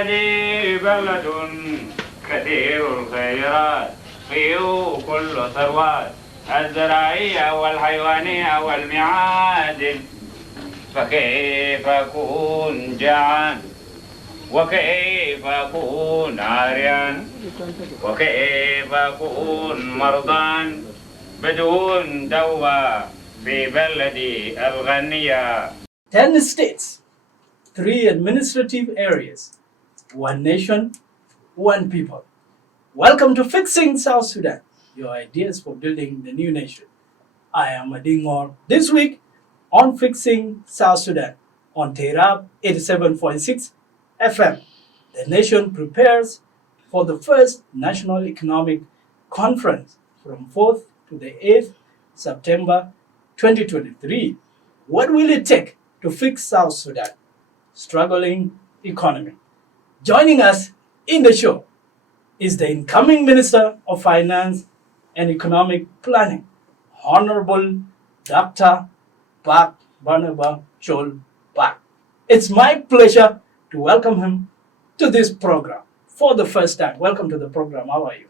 هذه بلد كثير الخيرات فيه كل ثروات الزراعية والحيوانية والمعادن فكيف أكون جعان وكيف أكون عاريا وكيف أكون مرضان بدون دواء في بلدي الغنية. 10 states, 3 administrative areas, 1 nation, 1 people. Welcome to Fixing South Sudan, your ideas for building the new nation. I am Mading Ngor. This week on Fixing South Sudan on Terab 87.6 FM, the nation prepares for the first National Economic Conference from 4th to the 8th September 2023. What will it take to fix South Sudan? Struggling economy. Joining us in the show is the incoming Minister of Finance and Economic Planning, Honorable Dr. Bak Barnaba Chol Bak. It's my pleasure to welcome him to this program for the first time. Welcome to the program. How are you?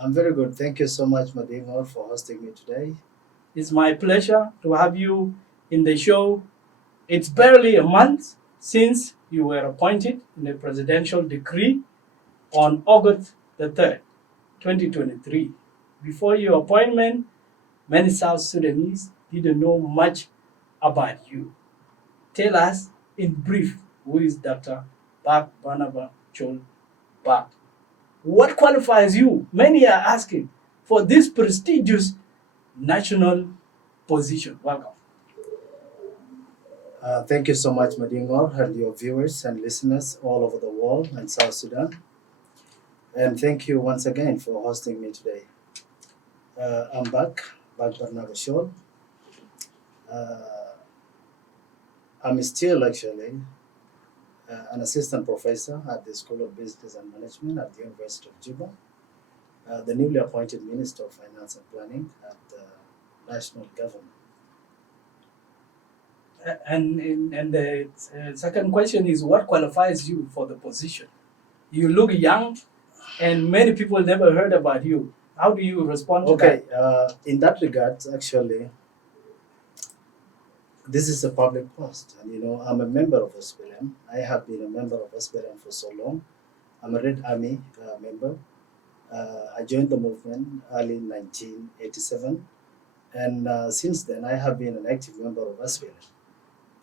I'm very good. Thank you so much, Mading Ngor, for hosting me today. It's my pleasure to have you in the show. It's barely a month since you were appointed in a presidential decree on August the 3rd, 2023. Before your appointment, many South Sudanese didn't know much about you. Tell us in brief, who is Dr. Bak Barnaba Chol Bak? What qualifies you? Many are asking for this prestigious national position. Welcome. Thank you so much, Mading Ngor, and your viewers and listeners all over the world and South Sudan. And thank you once again for hosting me today. I'm Bak Barnaba Chol. I'm still actually an assistant professor at the School of Business and Management at the University of Juba, the newly appointed Minister of Finance and Planning at the national government. And the second question is, what qualifies you for the position? You look young, and many people never heard about you. How do you respond to that? Okay, in that regard, actually, this is a public post, and I'm a member of SPLM. I have been a member of SPLM for so long. I'm a Red Army member. I joined the movement early in 1987, and since then I have been an active member of SPLM.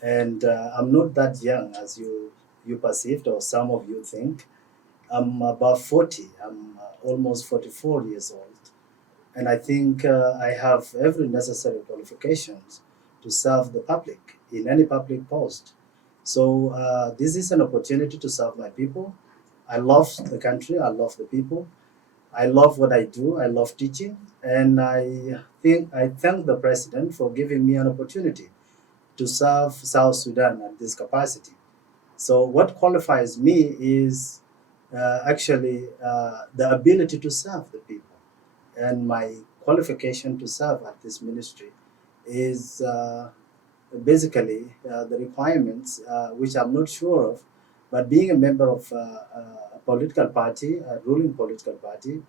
And I'm not that young as you perceived, or some of you think. I'm about 40. I'm almost 44 years old, and I think I have every necessary qualifications to serve the public in any public post. So this is an opportunity to serve my people. I love the country. I love the people. I love what I do. I love teaching, and I thank the president for giving me an opportunity to serve South Sudan at this capacity. So what qualifies me is actually the ability to serve the people, and my qualification to serve at this ministry is basically the requirements, which I'm not sure of, but being a member of a political party, a ruling political party,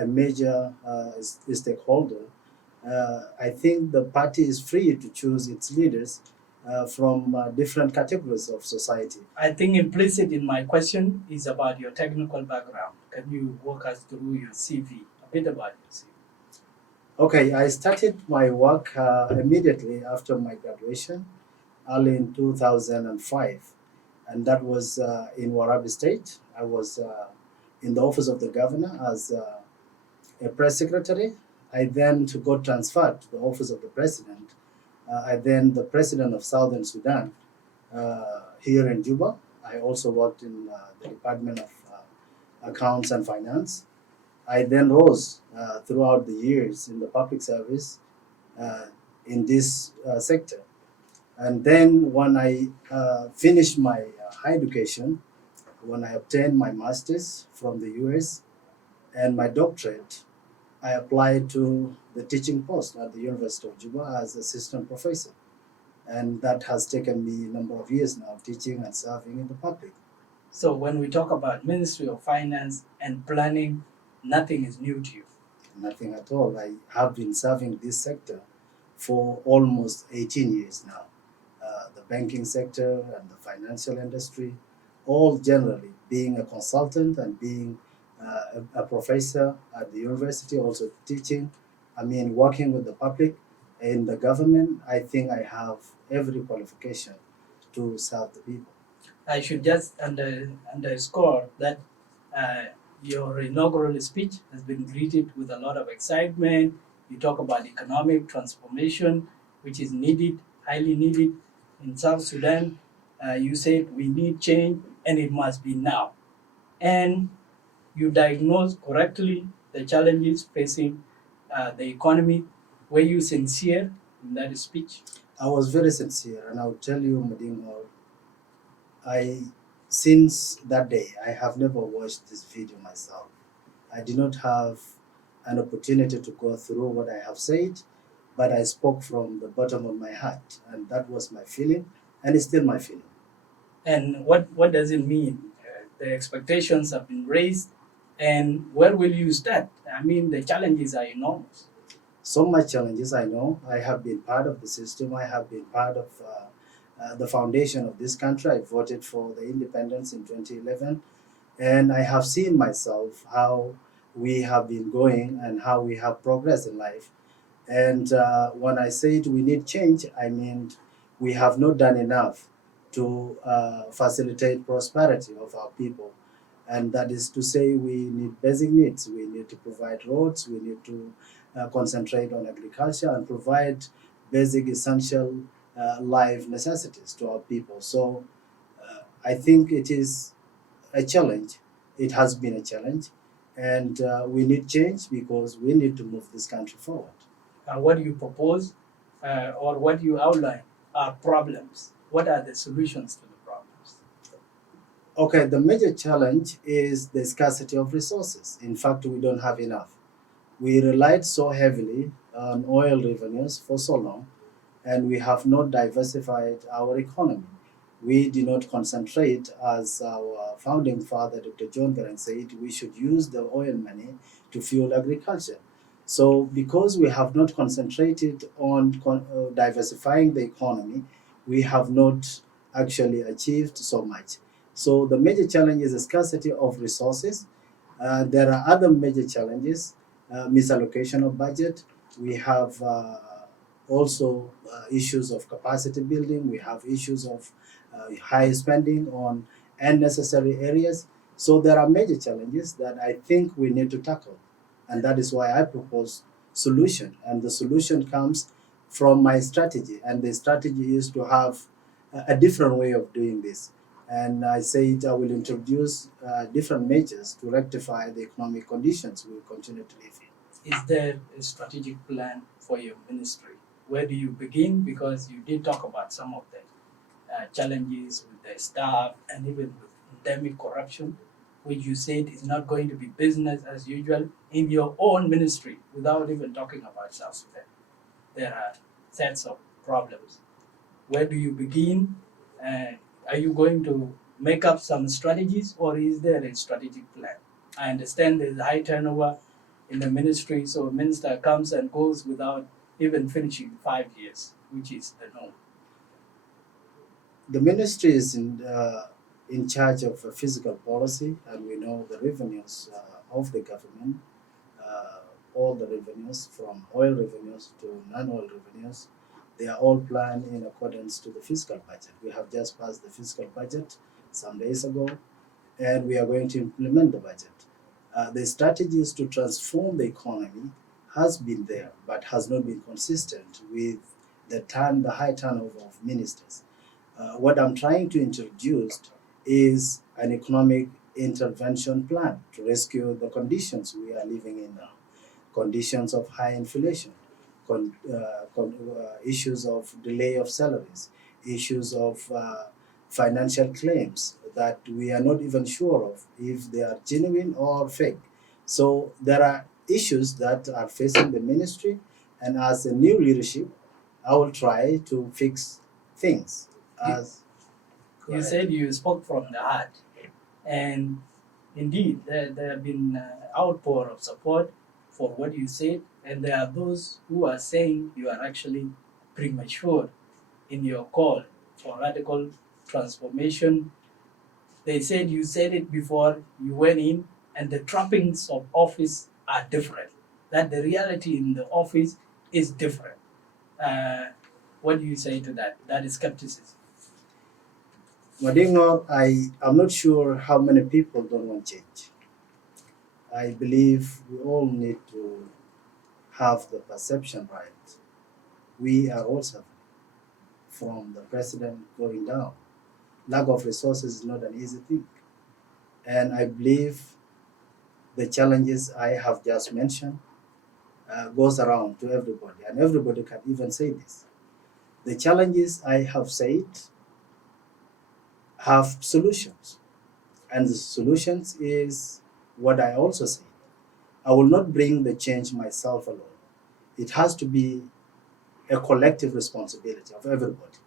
a major stakeholder, I think the party is free to choose its leaders from different categories of society. I think implicit in my question is about your technical background. Can you walk us through your CV, a bit about your CV? Okay, I started my work immediately after my graduation, early in 2005, and that was in Warabi State. I was in the office of the governor as a press secretary. I then got transferred to the office of the president. I then the president of Southern Sudan here in Juba. I also worked in the Department of Accounts and Finance. I then rose throughout the years in the public service in this sector. And then when I finished my high education, when I obtained my master's from the US and my doctorate, I applied to the teaching post at the University of Juba as assistant professor. And that has taken me a number of years now, teaching and serving in the public. So when we talk about Ministry of Finance and Planning, nothing is new to you. Nothing at all. I have been serving this sector for almost 18 years now. The banking sector and the financial industry, all generally being a consultant and being a professor at the university, also teaching. I mean, working with the public in the government, I think I have every qualification to serve the people. I should just underscore that uh, your inaugural speech has been greeted with a lot of excitement. You talk about economic transformation, which is needed, highly needed in South Sudan. You said we need change and it must be now. And you diagnosed correctly the challenges facing the economy. Were you sincere in that speech? I was very sincere, and I'll tell you, Mading Ngor, I since that day I have never watched this video myself. I did not have an opportunity to go through what I have said, but I spoke from the bottom of my heart, and that was my feeling, and it's still my feeling. And what does it mean? The expectations have been raised, and where will you start? I mean, the challenges are enormous. So much challenges, I know. I have been part of the system. I have been part of the foundation of this country. I voted for the independence in 2011, and I have seen myself how we have been going and how we have progressed in life. And when I said we need change, I mean we have not done enough to facilitate prosperity of our people. And that is to say, we need basic needs. We need to provide roads. We need to concentrate on agriculture and provide basic, essential life necessities to our people. So I think it is a challenge. It has been a challenge. And we need change because we need to move this country forward. What do you propose, or what do you outline are problems? What are the solutions to the problems? Okay, the major challenge is the scarcity of resources. In fact, we don't have enough. We relied so heavily on oil revenues for so long, and we have not diversified our economy. We did not concentrate, as our founding father, Dr. John Garang, said, we should use the oil money to fuel agriculture. So, because we have not concentrated on diversifying the economy, we have not actually achieved so much. So, the major challenge is the scarcity of resources. There are other major challenges, misallocation of budget. We have also issues of capacity building. We have issues of high spending on unnecessary areas. So there are major challenges that I think we need to tackle, and that is why I propose solution. And the solution comes from my strategy, and the strategy is to have a different way of doing this. And I said I will introduce different measures to rectify the economic conditions we will continue to live in. Is there a strategic plan for your ministry? Where do you begin? Because you did talk about some of the challenges with the staff and even with endemic corruption, which you said is not going to be business as usual in your own ministry without even talking about South Sudan. There are sets of problems. Where do you begin? Are you going to make up some strategies or is there a strategic plan? I understand there's high turnover in the ministry, so a minister comes and goes without even finishing 5 years, which is the norm. The ministry is in charge of fiscal policy, and we know the revenues of the government, all the revenues from oil revenues to non-oil revenues, they are all planned in accordance to the fiscal budget. We have just passed the fiscal budget some days ago, and we are going to implement the budget. The strategies to transform the economy has been there, but has not been consistent with the high turnover of ministers. What I'm trying to introduce is an economic intervention plan to rescue the conditions we are living in now, conditions of high inflation, issues of delay of salaries, issues of financial claims that we are not even sure of if they are genuine or fake. So there are issues that are facing the ministry, and as a new leadership, I will try to fix things. As You said you spoke from the heart. And indeed, there have been outpour of support for what you said, and there are those who are saying you are actually premature in your call for radical transformation. They said you said it before you went in, and the trappings of office are different. That the reality in the office is different. Uh, what do you say to that? That is skepticism. Mading Ngor, I am not sure how many people don't want change. I believe we all need to have the perception right. We are all suffering from the president going down. Lack of resources is not an easy thing. And I believe the challenges I have just mentioned goes around to everybody, and everybody can even say this. The challenges I have said have solutions, and the solutions is what I also say. I will not bring the change myself alone. It has to be a collective responsibility of everybody,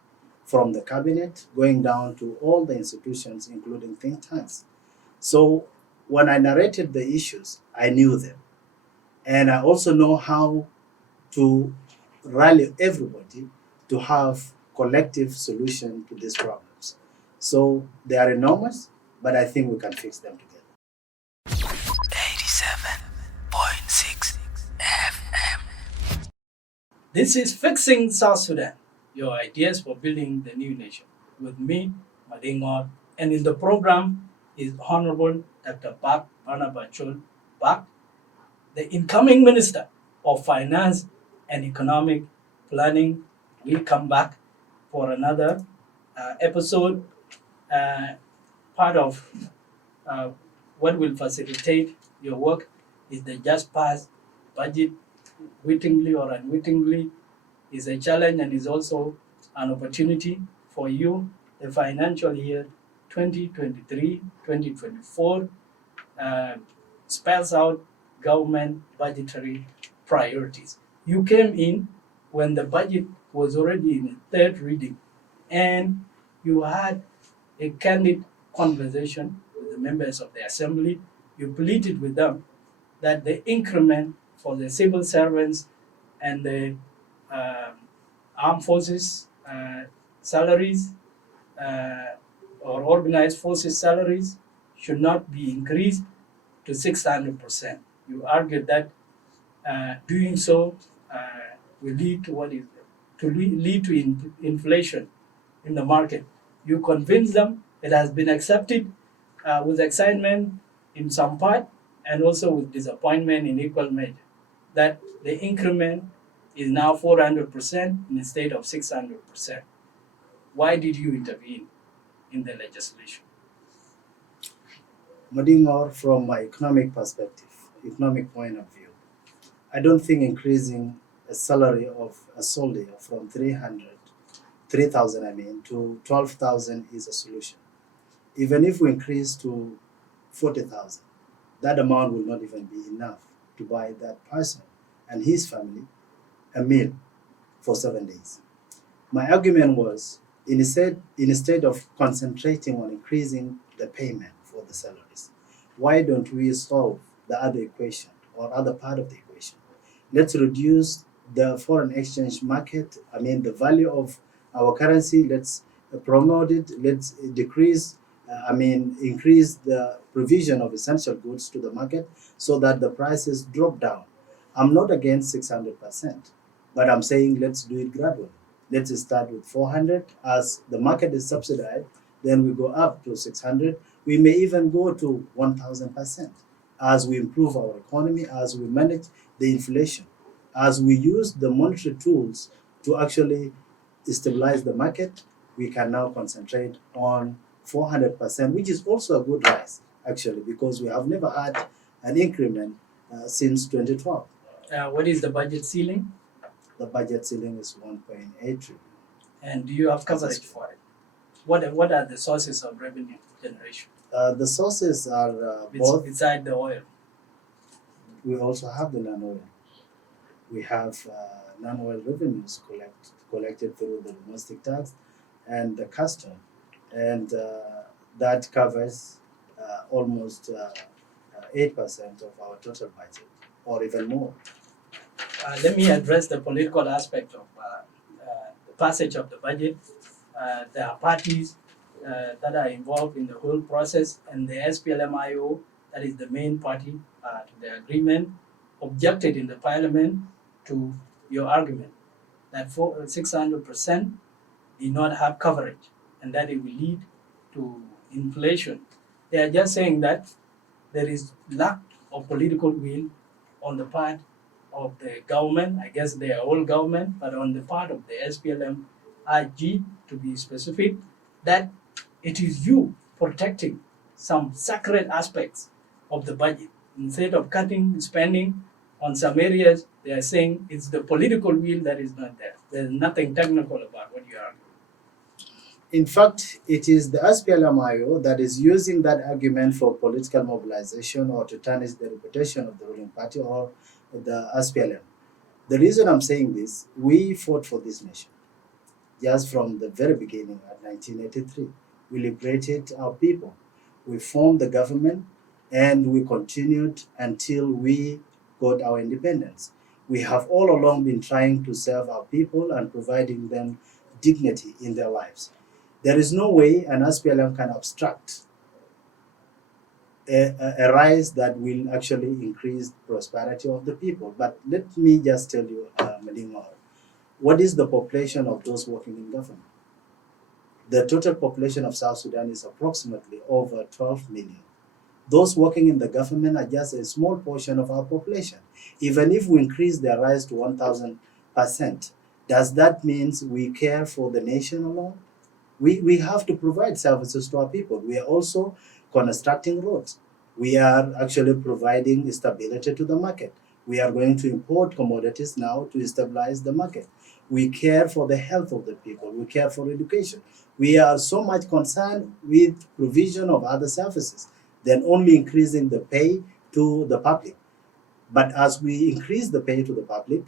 from the cabinet going down to all the institutions, including think tanks. So when I narrated the issues, I knew them. And I also know how to rally everybody to have collective solution to these problems. So they are enormous, but I think we can fix them together. 87.6 FM. This is Fixing South Sudan, your ideas for building the new nation. With me, Mading Ngor, and in the program is Honorable Dr. Bak Barnaba Chol, Bak, the incoming Minister of Finance and Economic Planning. We come back for another episode, uh, part of uh, what will facilitate your work is the just passed budget, wittingly or unwittingly, is a challenge and is also an opportunity for you. The financial year 2023-2024 spells out government budgetary priorities. You came in when the budget was already in its third reading, and you had a candid conversation with the members of the assembly. You pleaded with them that the increment for the civil servants and the uh, armed forces salaries or organized forces salaries should not be increased to 600%. You argued that doing so will lead to lead to inflation in the market. You convince them. It has been accepted with excitement in some part and also with disappointment in equal measure that the increment is now 400% instead of 600%. Why did you intervene in the legislation? Mading Ngor, from my economic perspective, economic point of view, I don't think increasing a salary of a soldier from 3,000 to 12,000 is a solution. Even if we increase to 40,000, that amount will not even be enough to buy that person and his family a meal for 7 days. My argument was instead of concentrating on increasing the payment for the salaries, why don't we solve the other equation or other part of the equation? Let's reduce the foreign exchange market, the value of our currency, let's promote it, let's decrease, increase the provision of essential goods to the market so that the prices drop down. I'm not against 600%, but I'm saying let's do it gradually. Let's start with 400 as the market is subsidized, then we go up to 600. We may even go to 1,000% as we improve our economy, as we manage the inflation, as we use the monetary tools to actually stabilize the market. We can now concentrate on 400%, which is also a good rise, actually, because we have never had an increment since 2012. What is the budget ceiling? The budget ceiling is 1.8 trillion. And do you have coverage for it? What are the sources of revenue generation? The sources are both. Beside the oil. We also have the non-oil. We have non-oil revenues collected through the domestic tax and the custom, and that covers almost 8% of our total budget, or even more. Let me address the political aspect of the passage of the budget. There are parties that are involved in the whole process, and the SPLMIO, that is the main party to the agreement, objected in the parliament to your argument that 600% did not have coverage and that it will lead to inflation. They are just saying that there is lack of political will on the part of the government. I guess they are all government, but on the part of the SPLM IG, to be specific, that it is you protecting some sacred aspects of the budget. Instead of cutting spending on some areas, they are saying it's the political will that is not there. There's nothing technical about what you are arguing. In fact, it is the SPLMIO that is using that argument for political mobilization or to tarnish the reputation of the ruling party or the SPLM. The reason I'm saying this, we fought for this nation just from the very beginning of 1983. We liberated our people. We formed the government and we continued until we got our independence. We have all along been trying to serve our people and providing them dignity in their lives. There is no way an SPLM can obstruct a rise that will actually increase the prosperity of the people. But let me just tell you, Mading Ngor, what is the population of those working in government? The total population of South Sudan is approximately over 12 million. Those working in the government are just a small portion of our population. Even if we increase their rise to 1,000%, does that mean we care for the nation alone? We have to provide services to our people. We are also constructing roads. We are actually providing stability to the market. We are going to import commodities now to stabilize the market. We care for the health of the people. We care for education. We are so much concerned with provision of other services than only increasing the pay to the public. But as we increase the pay to the public,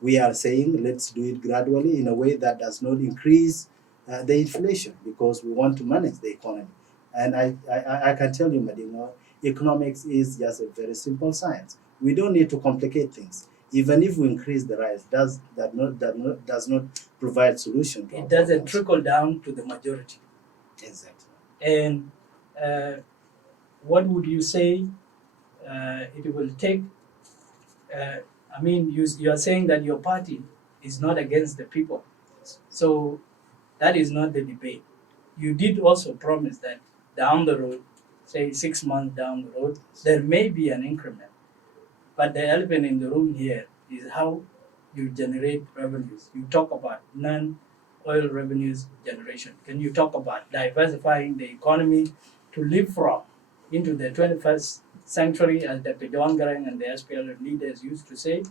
we are saying let's do it gradually in a way that does not increase the inflation, because we want to manage the economy. And I can tell you, Mading Ngor, economics is just a very simple science. We don't need to complicate things. Even if we increase the rise, does not provide solution to It our doesn't problems. trickle down to the majority. Exactly. And what would you say it will take? I mean, you are saying that your party is not against the people. So that is not the debate. You did also promise that down the road, say 6 months down the road, there may be an increment. But the elephant in the room here is how you generate revenues. You talk about non-oil revenues generation. Can you talk about diversifying the economy to live from into the 21st century, as Dr. John Garang and the SPL leaders used to say?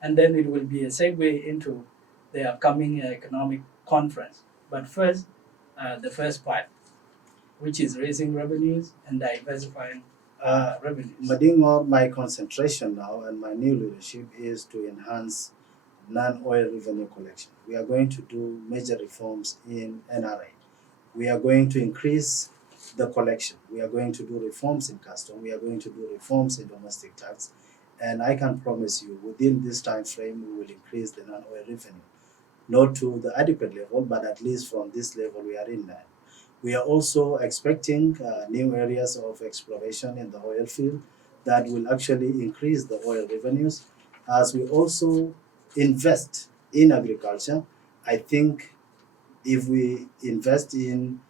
And then it will be a segue into the upcoming economic conference. But first, the first part, which is raising revenues and diversifying revenues. Mading Ngor, my concentration now and my new leadership is to enhance non-oil revenue collection. We are going to do major reforms in NRA. We are going to increase the collection. We are going to do reforms in custom. We are going to do reforms in domestic tax. And I can promise you, within this time frame, we will increase the non-oil revenue. Not to the adequate level, but at least from this level we are in now. We are also expecting new areas of exploration in the oil field that will actually increase the oil revenues. As we also invest in agriculture, I think if we invest in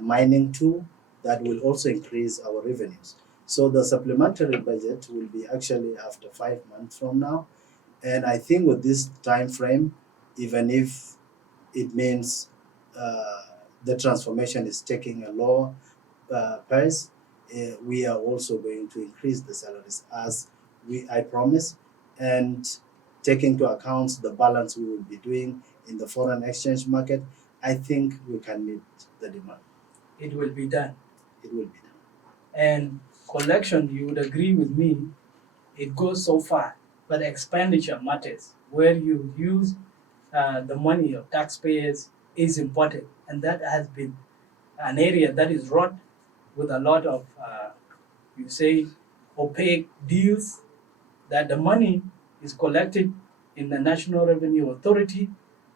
mining too, that will also increase our revenues. So the supplementary budget will be actually after 5 months from now. And I think with this time frame, even if it means the transformation is taking a lower pace, we are also going to increase the salaries as I promise, and take into account the balance we will be doing in the foreign exchange market. I think we can meet the demand. It will be done. It will be done. And collection, you would agree with me, it goes so far, but expenditure matters. Where you use the money of taxpayers is important, and that has been an area that is wrought with a lot of you say, opaque deals, that the money is collected in the National Revenue Authority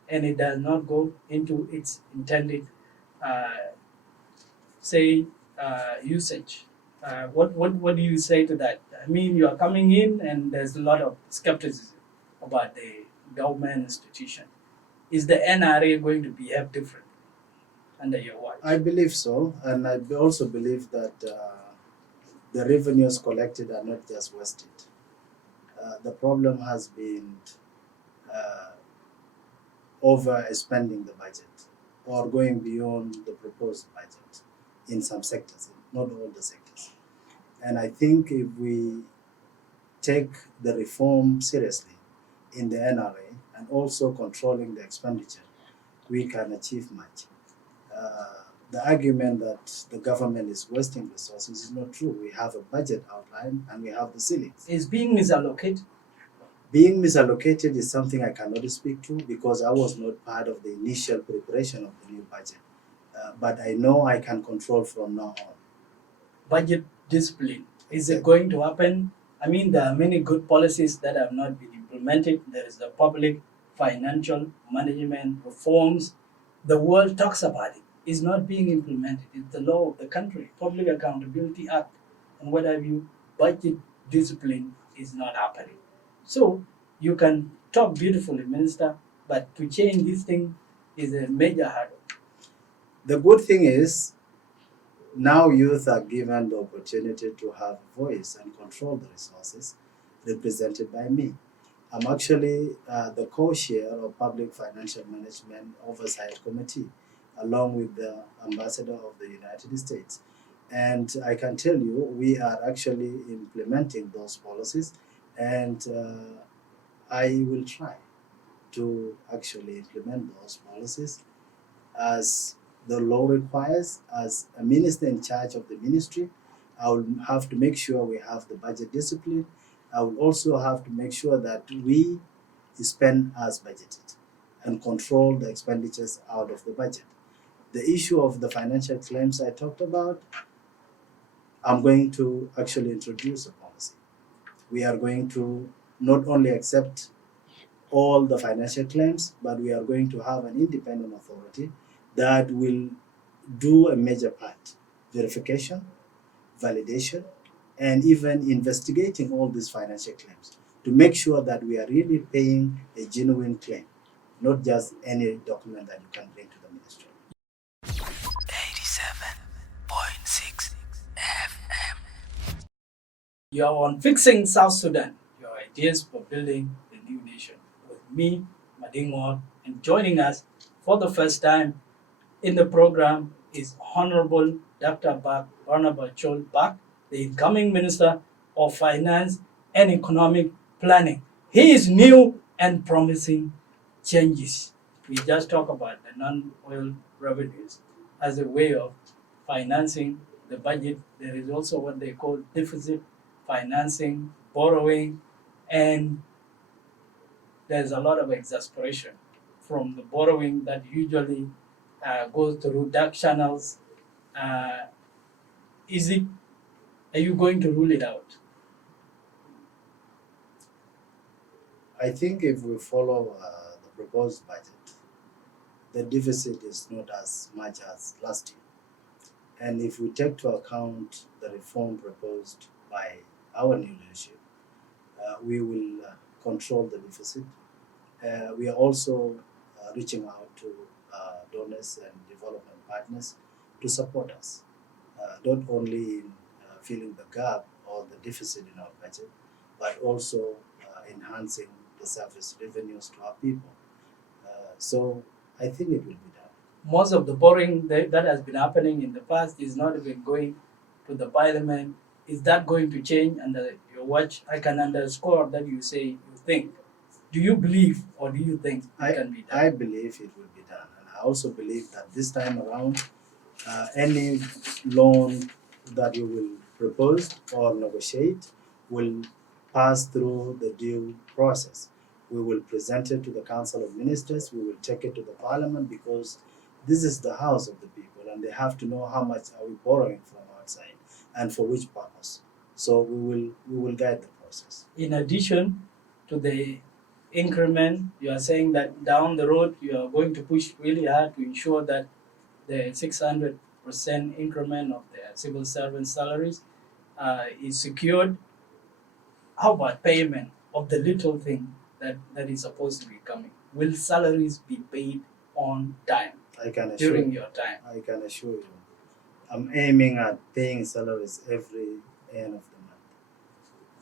and it does not go into its intended, uh, say, usage. What do you say to that? I mean, you are coming in and there's a lot of skepticism about the government institution. Is the NRA going to behave differently under your watch? I believe so, and I also believe that the revenues collected are not just wasted. The problem has been uh, over spending the budget or going beyond the proposed budget in some sectors, not all the sectors. And I think if we take the reform seriously in the NRA and also controlling the expenditure, we can achieve much. The argument that the government is wasting resources is not true. We have a budget outline and we have the ceilings. Is being misallocated? Being misallocated is something I cannot speak to because I was not part of the initial preparation of the new budget. But I know I can control from now on. Budget discipline, is it going to happen? I mean, there are many good policies that have not been implemented. There is the public financial management reforms. The world talks about it. It's not being implemented. It's the law of the country, Public Accountability Act, and what have you. Budget discipline is not happening. So you can talk beautifully, Minister, but to change this thing is a major hurdle. The good thing is now youth are given the opportunity to have a voice and control the resources represented by me. I'm actually the co-chair of Public Financial Management Oversight Committee, along with the Ambassador of the United States. And I can tell you, we are actually implementing those policies, and I will try to actually implement those policies as the law requires. As a minister in charge of the ministry, I will have to make sure we have the budget discipline. I will also have to make sure that we spend as budgeted and control the expenditures out of the budget. The issue of the financial claims I talked about, I'm going to actually introduce a policy. We are going to not only accept all the financial claims, but we are going to have an independent authority that will do a major part: verification, validation, and even investigating all these financial claims to make sure that we are really paying a genuine claim, not just any document that you can bring to the ministry. 87.6 FM. You are on Fixing South Sudan, your ideas for building the new nation. With me, Mading Ngor, and joining us for the first time in the program is Honorable Dr. Bak Barnaba Chol, the incoming Minister of Finance and Economic Planning. He is new and promising changes. We just talk about the non-oil revenues as a way of financing the budget. There is also what they call deficit financing, borrowing, and there's a lot of exasperation from the borrowing that usually goes through dark channels. Are you going to rule it out? I think if we follow the proposed budget, the deficit is not as much as last year. And if we take to account the reform proposed by our new leadership, we will control the deficit. We are also reaching out to donors and development partners to support us, not only in filling the gap or the deficit in our budget, but also enhancing the service revenues to our people. So I think it will be done. Most of the borrowing that has been happening in the past is not even going to the parliament. Is that going to change under your watch? I can underscore that you say you think. Do you believe or do you think it can be done? I believe it will be done. And I also believe that this time around, any loan that you will propose or negotiate will pass through the due process. We will present it to the Council of Ministers. We will take it to the Parliament because this is the house of the people and they have to know how much are we borrowing from outside and for which purpose. So we will guide the process. In addition to the increment, you are saying that down the road you are going to push really hard to ensure that the 600% increment of the civil servant salaries is secured. How about payment of the little thing that is supposed to be coming? Will salaries be paid on time I can assure during you. your time? I can assure you. I'm aiming at paying salaries every end of the month,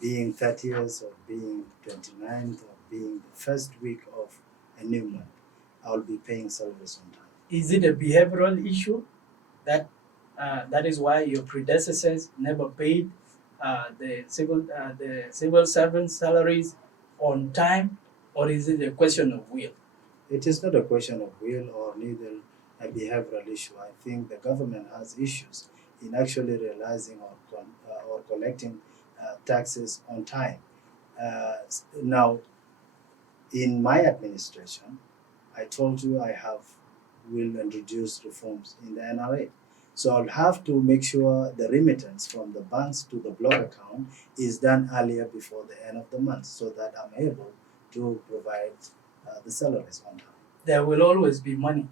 being 30th or being 29th or being the first week of a new month. I'll be paying salaries on time. Is it a behavioral issue that that is why your predecessors never paid the civil servant salaries on time, or is it a question of will? It is not a question of will or neither a behavioral issue. I think the government has issues in actually realizing or collecting taxes on time. Now, in my administration, I told you I will introduce reforms in the NRA. So I'll have to make sure the remittance from the banks to the block account is done earlier before the end of the month so that I'm able to provide the salaries on time. There will always be money.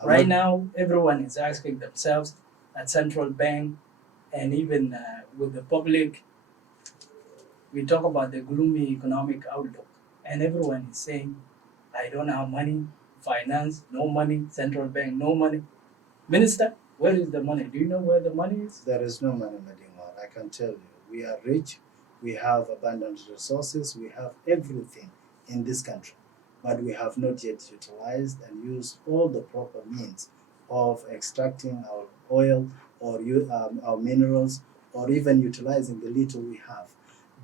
I'm Right not- now, everyone is asking themselves at central bank and even with the public, we talk about the gloomy economic outlook, and everyone is saying, I don't have money, finance, no money, central bank, no money. Minister, where is the money? Do you know where the money is? There is no money, Mading Ngor. I can tell you. We are rich, we have abundant resources, we have everything in this country, but we have not yet utilized and used all the proper means of extracting our oil or our minerals or even utilizing the little we have.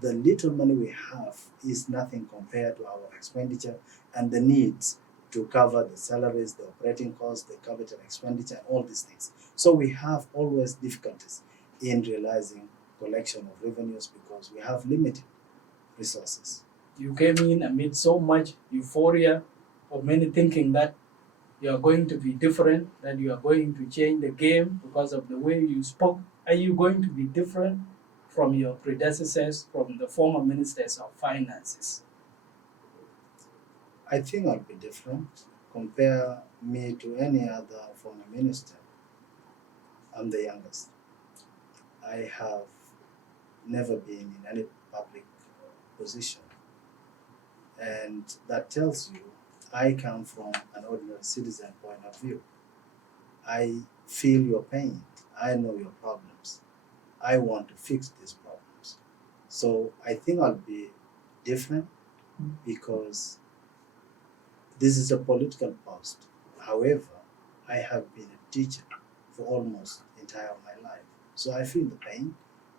The little money we have is nothing compared to our expenditure and the needs to cover the salaries, the operating costs, the capital expenditure, and all these things. So we have always difficulties in realizing collection of revenues because we have limited resources. You came in amid so much euphoria of many thinking that you are going to be different, that you are going to change the game because of the way you spoke. Are you going to be different from your predecessors, from the former ministers of finances? I think I'll be different. Compare me to any other former minister. I'm the youngest. I have never been in any public position. And that tells you I come from an ordinary citizen point of view. I feel your pain. I know your problems. I want to fix these problems. So I think I'll be different because this is a political post. However, I have been a teacher for almost entire my life. So I feel the pain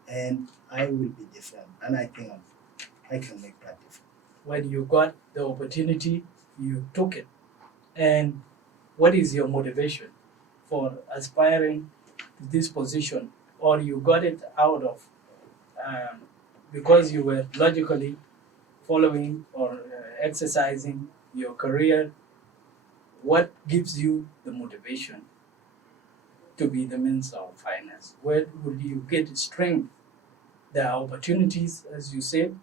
and I will be different. And I think I can make that difference. When you got the opportunity, you took it. And what is your motivation for aspiring to this position? Or you got it out of because you were logically following or exercising your career? What gives you the motivation to be the Minister of Finance? Where would you get strength? There are opportunities, as you said,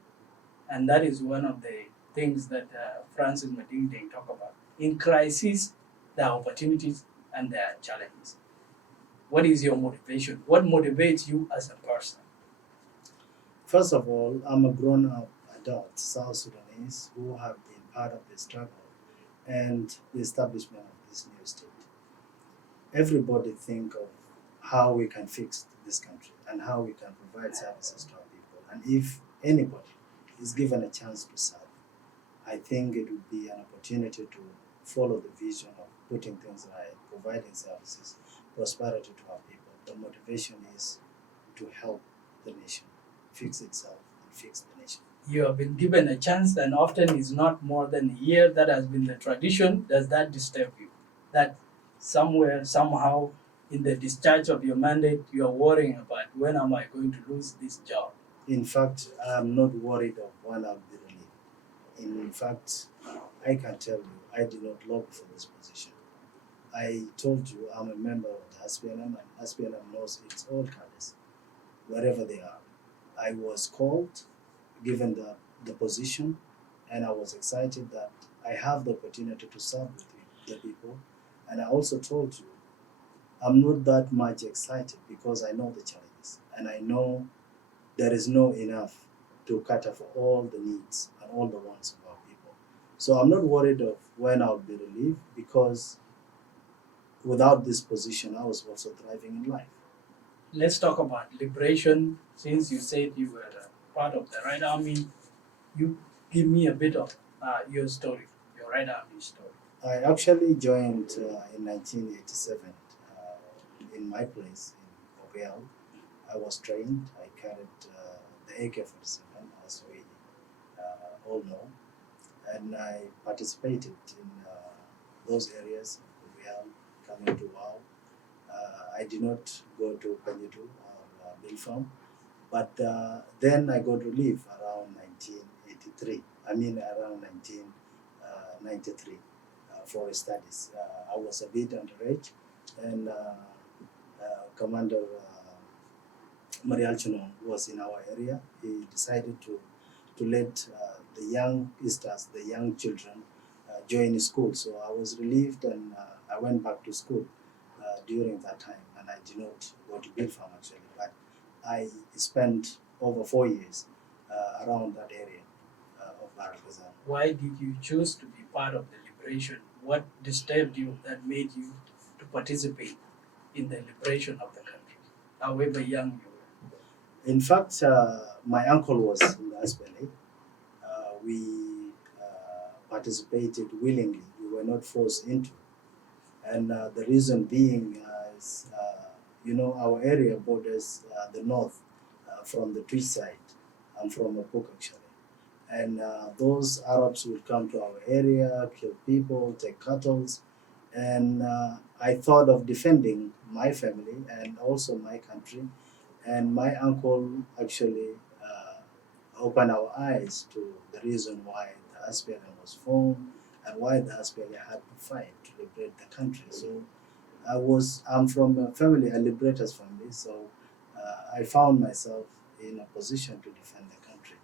and that is one of the things that Francis Mading talk about. In crisis, there are opportunities and there are challenges. What is your motivation? What motivates you as a person? First of all, I'm a grown-up adult South Sudanese who have been part of the struggle and the establishment of this new state. Everybody think of how we can fix this country and how we can provide services to our people. And if anybody is given a chance to serve, I think it would be an opportunity to follow the vision of putting things right, providing services, prosperity to our people. The motivation is to help the nation fix itself and fix the nation. You have been given a chance, and often is not more than a year. That has been the tradition. Does that disturb you? That somewhere, somehow, in the discharge of your mandate, you are worrying about when am I going to lose this job? In fact, I'm not worried of when I'll be relieved. In fact, I can tell you, I did not lobby for this position. I told you I'm a member of the SPLM, and SPLM knows its all cadres, wherever they are. I was called, given the position, and I was excited that I have the opportunity to serve with the people. And I also told you, I'm not that much excited because I know the challenges and I know there is no enough to cater for all the needs and all the wants of our people. So I'm not worried of when I'll be relieved because without this position, I was also thriving in life. Let's talk about liberation. Since you said you were part of the Red Army, you give me a bit of your story, your Red Army story. I actually joined in 1987 in my place in Oreal. I was trained. I carried the AK-47, as we all know, and I participated in those areas of Oreal, coming to Wow. I did not go to Panyitu or Bilfam, but then I got relief around 1983. I mean, around 1993 for studies. I was a bit underage, and Commander Marial Chuno was in our area. He decided to let the youngsters, the young children, join school. So I was relieved, and I went back to school during that time. And I did not go to Bilfam actually, but I spent over 4 years around that area of Barakazan. Why did you choose to be part of the liberation? What disturbed you that made you to participate in the liberation of the country, however young you were? In fact, my uncle was in the SPLA. We participated willingly. We were not forced into. And the reason being is, our area borders the north from the Twitch side. I'm from Apuk actually. And those Arabs would come to our area, kill people, take cattle. And I thought of defending my family and also my country. And my uncle actually opened our eyes to the reason why the SPLM was formed and why the SPLM had to fight to liberate the country. So I'm from a liberator's family, so I found myself in a position to defend the country.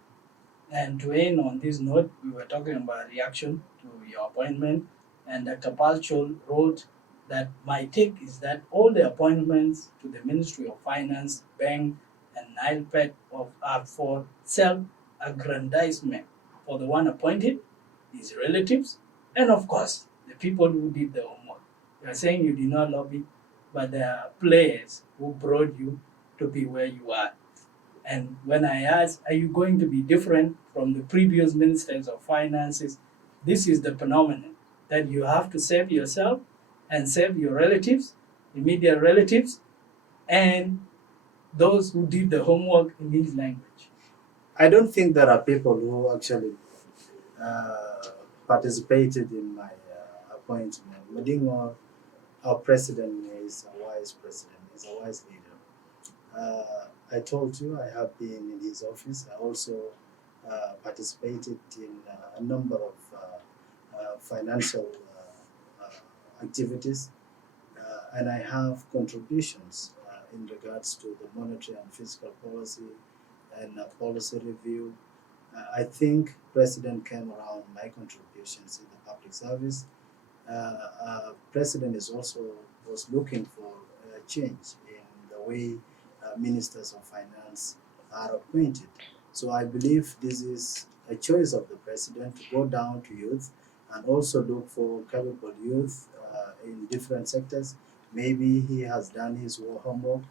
And to end on this note, we were talking about reaction to your appointment, and Dr. Chol wrote that my take is that all the appointments to the Ministry of Finance, Bank, and NILPET are for self-aggrandizement for the one appointed, his relatives, and of course, the people who did the homework. You are saying you did not lobby, but there are players who brought you to be where you are. And when I asked, are you going to be different from the previous ministers of finances? This is the phenomenon that you have to save yourself and save your relatives, immediate relatives, and those who did the homework in this language. I don't think there are people who actually participated in my appointment. Mading Ngor, our president, is a wise president, is a wise leader. I told you I have been in his office. I also participated in a number of financial activities, and I have contributions in regards to the monetary and fiscal policy and policy review. I think President came around my contributions in the public service. President was looking for a change in the way ministers of finance are appointed. So I believe this is a choice of the president to go down to youth and also look for capable youth in different sectors. Maybe he has done his homework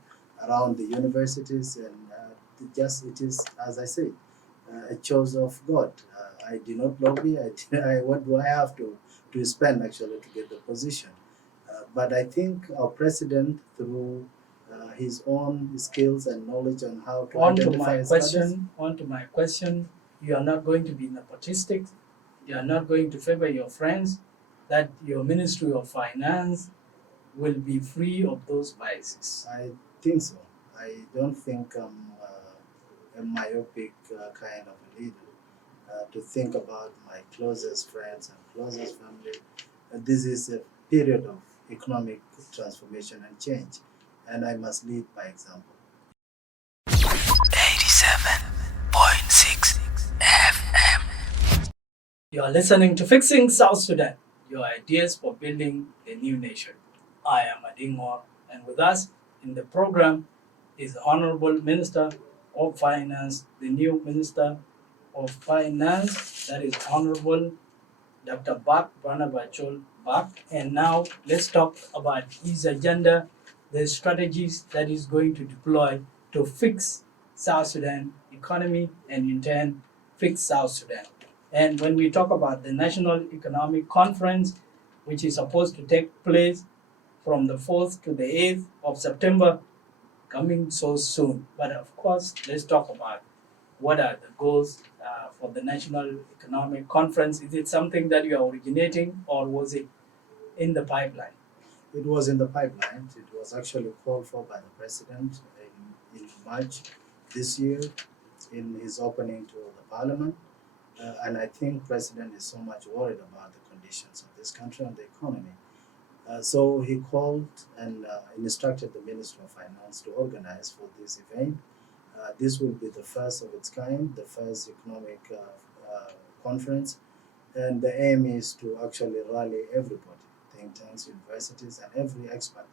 around the universities, and it is, as I say, a choice of God. I did not lobby. What do I have to spend actually to get the position? But I think our president, through his own skills and knowledge on how to identify his cadres. On to my question, you are not going to be nepotistic. You are not going to favor your friends. That your Ministry of Finance will be free of those biases. I think so. I don't think I'm a myopic kind of a leader to think about my closest friends and closest family. This is a period of economic transformation and change, and I must lead by example. 87. You are listening to Fixing South Sudan, your ideas for building a new nation. I am Mading Ngor, and with us in the program is the Honorable Minister of Finance, the new Minister of Finance, that is Honorable Dr. Bak Barnaba Chol Bak. And now let's talk about his agenda, the strategies that he's going to deploy to fix South Sudan economy and in turn fix South Sudan. And when we talk about the National Economic Conference, which is supposed to take place from the 4th to the 8th of September, coming so soon. But of course, let's talk about what are the goals for the National Economic Conference. Is it something that you are originating or was it in the pipeline? It was in the pipeline. It was actually called for by the president in March this year in his opening to the parliament. And I think president is so much worried about the conditions of this country and the economy. So he called and instructed the Minister of Finance to organize for this event. This will be the first of its kind, the first economic conference, and the aim is to actually rally everybody, think tanks, universities, and every expert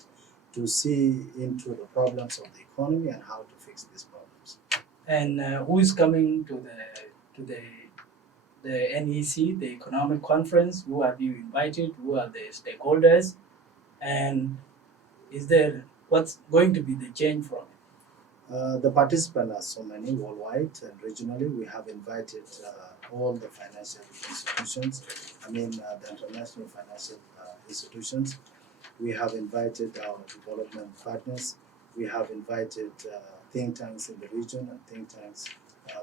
to see into the problems of the economy and how to fix these problems. And who is coming to the NEC, the Economic Conference? Who have you invited? Who are the stakeholders? And is there what's going to be the change from it? The participants are so many worldwide and regionally. We have invited all the financial institutions, the international financial institutions. We have invited our development partners. We have invited think tanks in the region and think tanks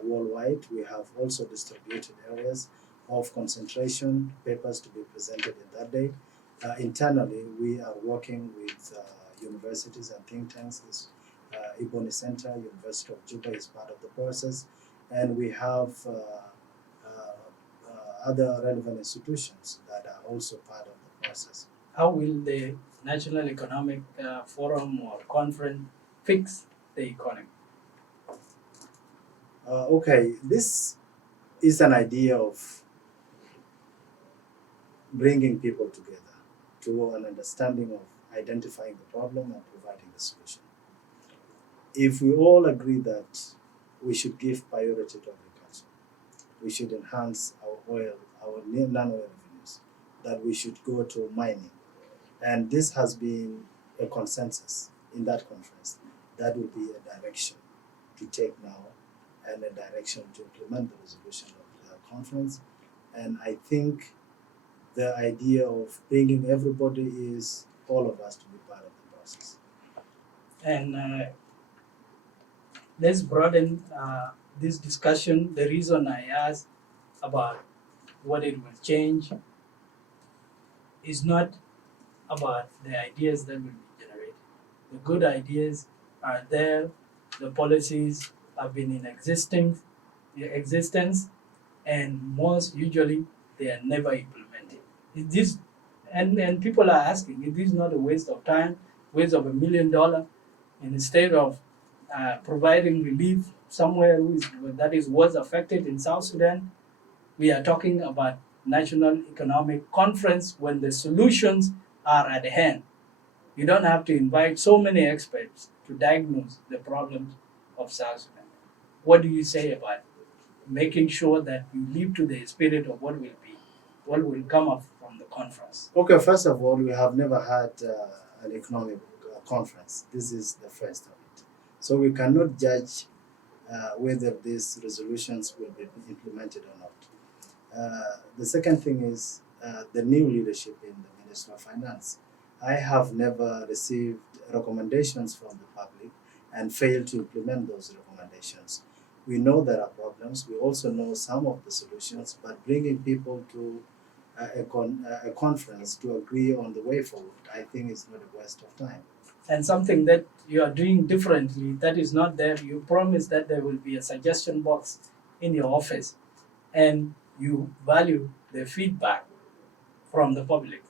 worldwide. We have also distributed areas of concentration, papers to be presented in that day. Internally, we are working with universities and think tanks. Iboni Center, University of Juba is part of the process, and we have other relevant institutions that are also part of the process. How will the National Economic Forum or Conference fix the economy? Okay, this is an idea of bringing people together to an understanding of identifying the problem and providing the solution. If we all agree that we should give priority to agriculture, we should enhance our oil, our non-oil revenues, that we should go to mining, and this has been a consensus in that conference, that will be a direction to take now and a direction to implement the resolution of the conference. And I think the idea of bringing everybody is all of us to be part of the process. And let's broaden this discussion. The reason I asked about what it will change is not about the ideas that will be generated. The good ideas are there, the policies have been in existence, and most usually they are never implemented. Is this and people are asking, is this not a waste of time, waste of $1 million, instead of providing relief somewhere that is was affected in South Sudan? We are talking about National Economic Conference when the solutions are at hand. You don't have to invite so many experts to diagnose the problems of South Sudan. What do you say about making sure that you live to the spirit of what will come up from the conference? Okay, first of all, we have never had an economic conference. This is the first of it. So we cannot judge whether these resolutions will be implemented or not. The second thing is the new leadership in the Ministry of Finance. I have never received recommendations from the public and failed to implement those recommendations. We know there are problems. We also know some of the solutions, but bringing people to a conference to agree on the way forward, I think is not a waste of time. And something that you are doing differently that is not there, you promise that there will be a suggestion box in your office, and you value the feedback from the public.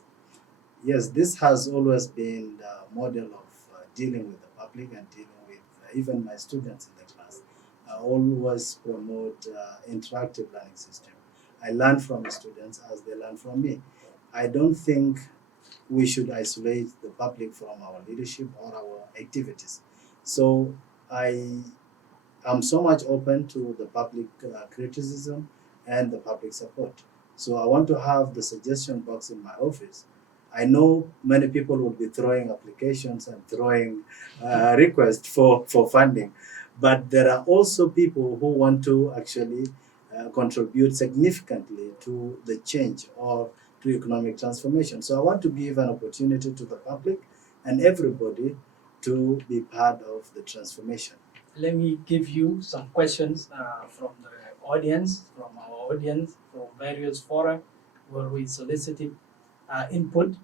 Yes, this has always been the model of dealing with the public and dealing with even my students in the class. I always promote interactive learning system. I learn from the students as they learn from me. I don't think we should isolate the public from our leadership or our activities. So I am so much open to the public criticism and the public support. So I want to have the suggestion box in my office. I know many people will be throwing applications and throwing requests for funding, but there are also people who want to actually contribute significantly to the change or to economic transformation. So I want to give an opportunity to the public and everybody to be part of the transformation. Let me give you some questions from the audience, from our audience, from various fora where we solicited input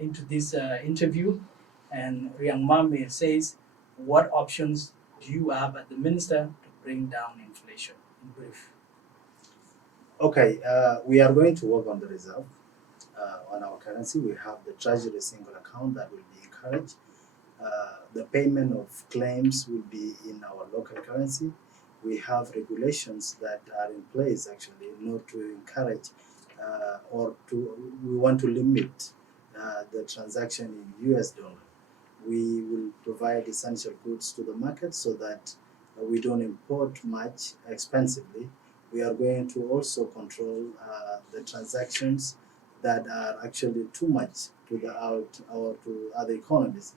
into this interview. And Riang Mame says, what options do you have as the minister to bring down inflation? In brief. Okay, we are going to work on the reserve. On our currency, we have the treasury single account that will be encouraged. The payment of claims will be in our local currency. We have regulations that are in place actually not to encourage we want to limit the transaction in US dollar. We will provide essential goods to the market so that we don't import much expensively. We are going to also control the transactions that are actually too much to the out or to other economies.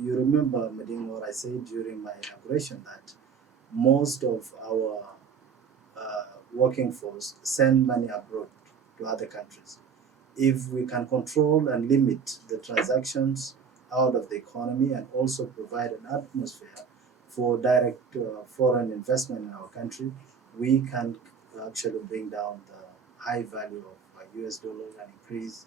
You remember, Mading Ngor, I said during my inauguration that most of our working force send money abroad to other countries. If we can control and limit the transactions out of the economy and also provide an atmosphere for direct foreign investment in our country, we can actually bring down the high value of US dollar and increase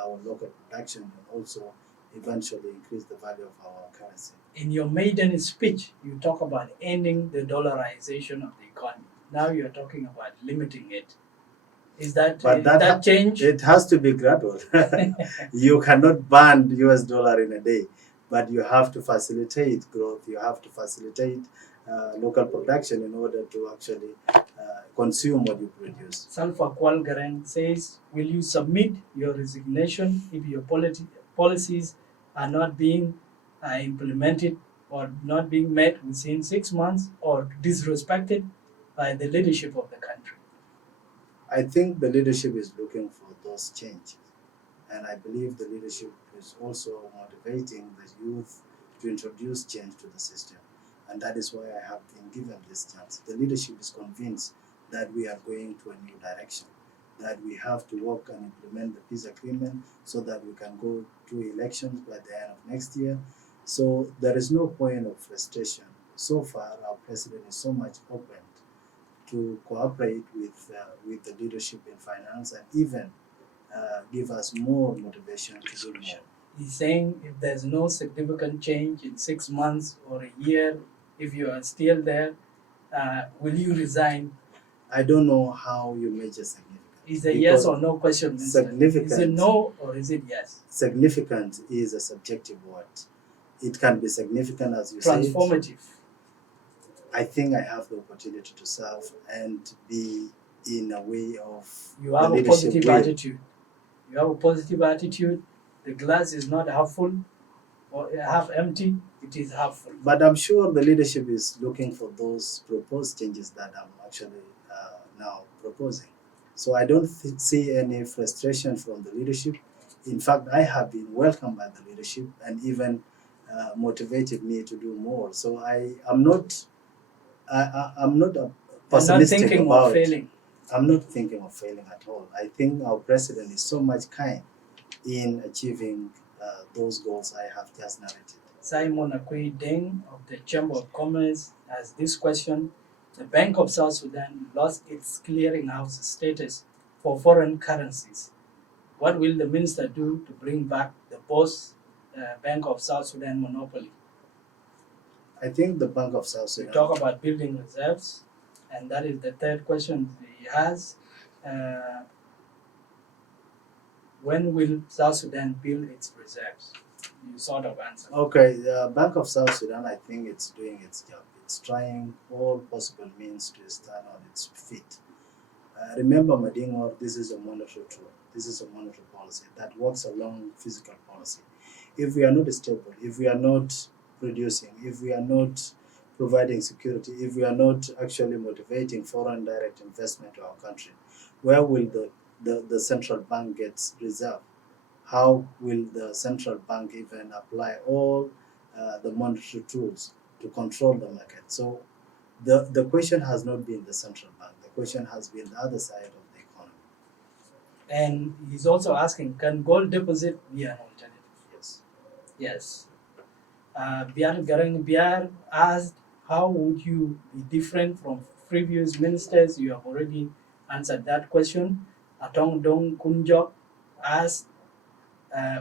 our local production and also eventually increase the value of our currency. In your maiden speech, you talk about ending the dollarization of the economy. Now you're talking about limiting it. Is that change? It has to be gradual. You cannot ban US dollar in a day, but you have to facilitate growth. You have to facilitate local production in order to actually consume what you produce. Salva Kwalgaren says, will you submit your resignation if your policies are not being implemented or not being met within 6 months or disrespected by the leadership of the country? I think the leadership is looking for those changes. And I believe the leadership is also motivating the youth to introduce change to the system. And that is why I have been given this chance. The leadership is convinced that we are going to a new direction, that we have to work and implement the peace agreement so that we can go to elections by the end of next year. So there is no point of frustration. So far, our president is so much open to cooperate with the leadership in finance and even give us more motivation to do more. He's saying if there's no significant change in 6 months or a year, if you are still there, will you resign? I don't know how you measure significance. Is a yes or no question? Significant. Is it no or is it yes? Significant is a subjective word. It can be significant, as you said. Transformative. I think I have the opportunity to serve and be in a way of you have a positive attitude. You have a positive attitude. The glass is not half full or half empty, it is half full. But I'm sure the leadership is looking for those proposed changes that I'm actually now proposing. So I don't see any frustration from the leadership. In fact, I have been welcomed by the leadership and even motivated me to do more. So I'm not pessimistic thinking about of failing. I'm not thinking of failing at all. I think our president is so much kind in achieving those goals I have just narrated. Simon Akwe Deng of the Chamber of Commerce has this question. The Bank of South Sudan lost its clearinghouse status for foreign currencies. What will the minister do to bring back the Bank of South Sudan monopoly? I think the Bank of South Sudan... We talk about building reserves, and that is the third question he has. When will South Sudan build its reserves? You sort of answer. Okay, the Bank of South Sudan, I think it's doing its job. It's trying all possible means to stand on its feet. Remember, Mading Ngor, this is a monetary tool. This is a monetary policy that works along fiscal policy. If we are not stable, if we are not producing, if we are not providing security, if we are not actually motivating foreign direct investment to our country, where will the central bank get reserve? How will the central bank even apply all the monetary tools to control the market? So the question has not been the central bank. The question has been the other side of the economy. And he's also asking, can gold deposit be an alternative? Yes. Yes. Biar asked, how would you be different from previous ministers? You have already answered that question. Atong Dong Kunjok asked,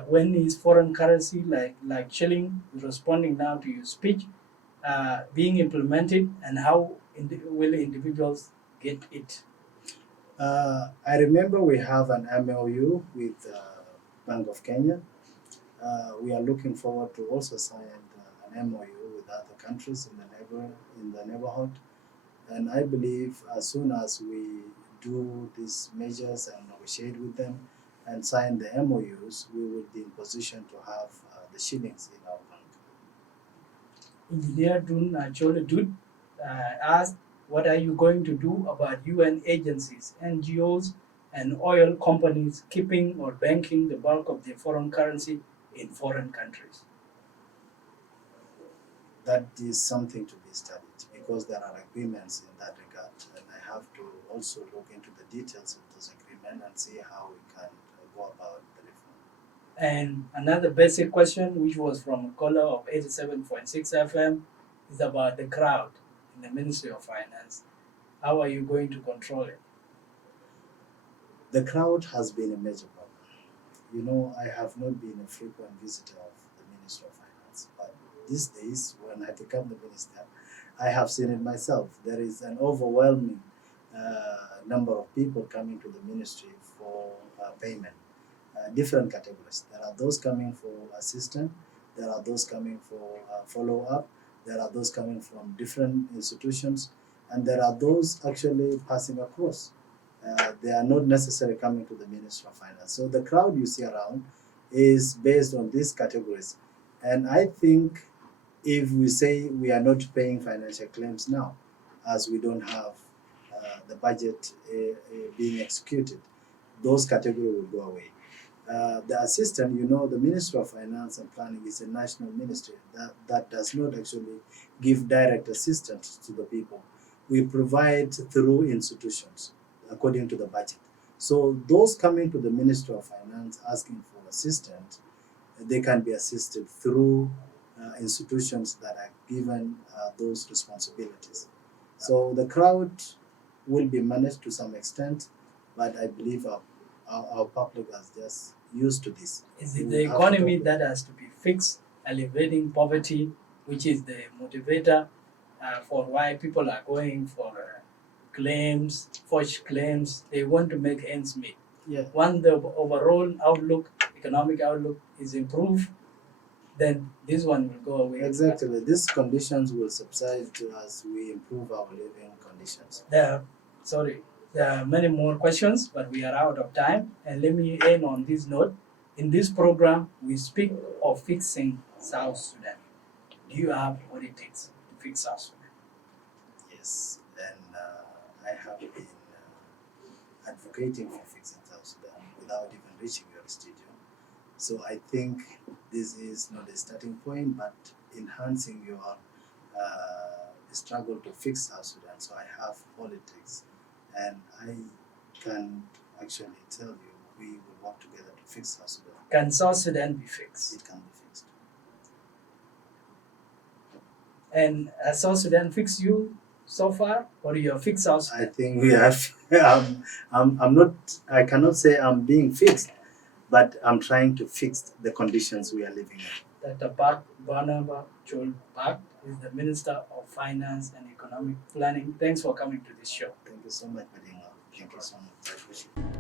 when is foreign currency like shilling, responding now to your speech, being implemented, and how will individuals get it? I remember we have an MOU with Bank of Kenya. We are looking forward to also sign an MOU with other countries in the neighborhood. And I believe as soon as we do these measures and negotiate with them and sign the MOUs, we will be in position to have the shillings in our bank. Engineer Dun Chole Dud asked, what are you going to do about UN agencies, NGOs, and oil companies keeping or banking the bulk of their foreign currency in foreign countries? That is something to be studied because there are agreements in that regard, and I have to also look into the details of those agreements and see how we can go about the reform. And another basic question, which was from a caller of 87.6 FM, is about the crowd in the Ministry of Finance. How are you going to control it? The crowd has been a major problem. You know, I have not been a frequent visitor of the Ministry of Finance, but these days, when I become the minister, I have seen it myself. There is an overwhelming number of people coming to the ministry for payment, different categories. There are those coming for assistance, there are those coming for follow-up, there are those coming from different institutions, and there are those actually passing across. They are not necessarily coming to the Ministry of Finance. So the crowd you see around is based on these categories. And I think if we say we are not paying financial claims now, as we don't have the budget being executed, those categories will go away. The assistant, you know, the Ministry of Finance and Planning is a national ministry that does not actually give direct assistance to the people. We provide through institutions according to the budget. So those coming to the Ministry of Finance asking for assistance, they can be assisted through institutions that are given those responsibilities. So the crowd will be managed to some extent, but I believe our public is just used to this. Is it the economy that has to be fixed, alleviating poverty, which is the motivator for why people are going for claims, forged claims? They want to make ends meet. Yeah. Once the overall outlook, economic outlook, is improved, then this one will go away. Exactly. These conditions will subside as we improve our living conditions. There are many more questions, but we are out of time. And let me end on this note. In this program, we speak of fixing South Sudan. Do you have what it takes to fix South Sudan? Yes, and I have been advocating for fixing South Sudan without even reaching your studio. So I think this is not a starting point, but enhancing your struggle to fix South Sudan. So I have politics, and I can actually tell you we will work together to fix South Sudan. Can South Sudan be fixed? It can be fixed. And has South Sudan fixed you so far, or you have fixed South Sudan? I think we have. I'm not. I cannot say I'm being fixed, but I'm trying to fix the conditions we are living in. Dr. Bak Barnaba Chol is the Minister of Finance and Economic Planning. Thanks for coming to this show. Thank you so much, Mading Ngor. Thank you so much. I appreciate it.